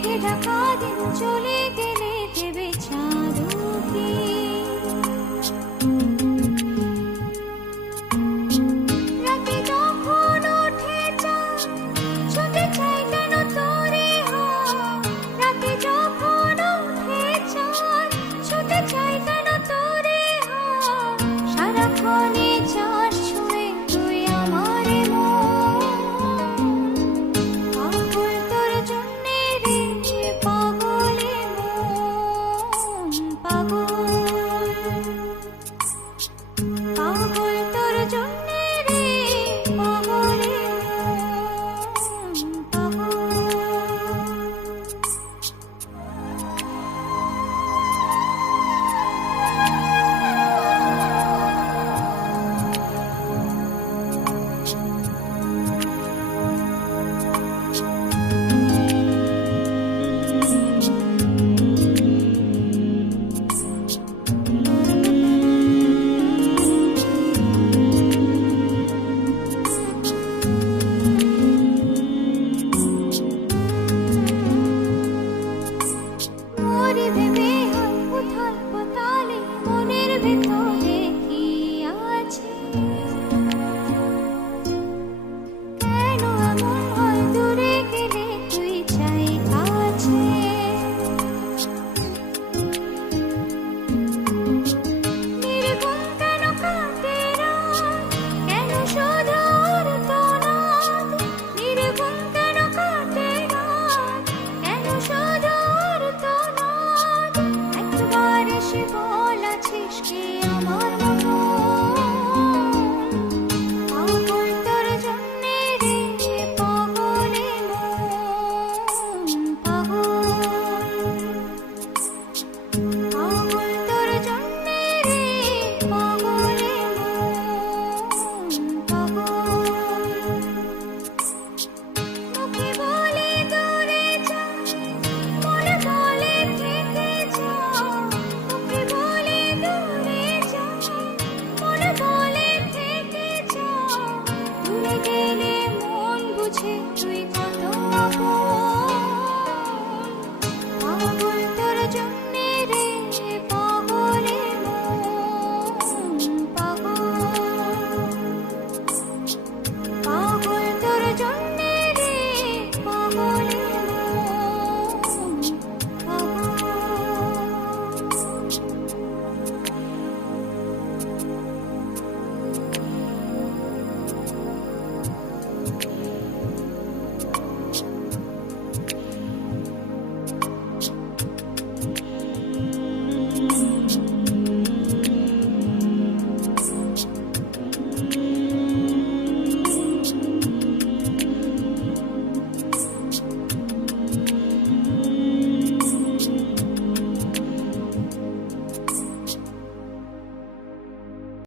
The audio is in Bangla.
মেঘে ঢাকা দিন চলে গেলে দেবে চাঁদ উঁকি। রাতে যখন ওঠে চাঁদ ছুটে চাই কেন তোরে হাত। রাতে যখন ওঠে চাঁদ ছুটে চাই কেন তোরে হাত। সারাক্ষণে চাঁদ ছুঁয়ে তুই আমারে মন। পাগল তোর জন্যে রে পাগলে মন। পাগল পাগল তোর জন্যে রে পাগলে মন। মরি ভেবে হয় উথাল পাতালে মনের ভেতরে কি আছে। কেন এমন হয় দূরে গেলে তুই চাই কাছে। নির্গুণ কেন কাটে রাত, কেন শুধু আর্তনাদ। নির্গুণ কেন কাটে রাত, কেন শুধু আর্তনাদ। একবার এসে বল আছিস কি আমার মতো। পাগল তোর জন্যে রে পাগলে মন। পাগল পাগল তোর জন্যে রে পাগলে মন। পাগল মুখে বলে দূরে যা, মনে বলে থেকে যা। মুখে বলে দূরে যা, মনে বলে থেকে যা। দূরে গেলে মন বুঝে তুই কত আপন। পাগল তোর জন্যে রে পাগলে মন। পাগল পাগল তোর জন্যে রে পাগলে মন। পাগল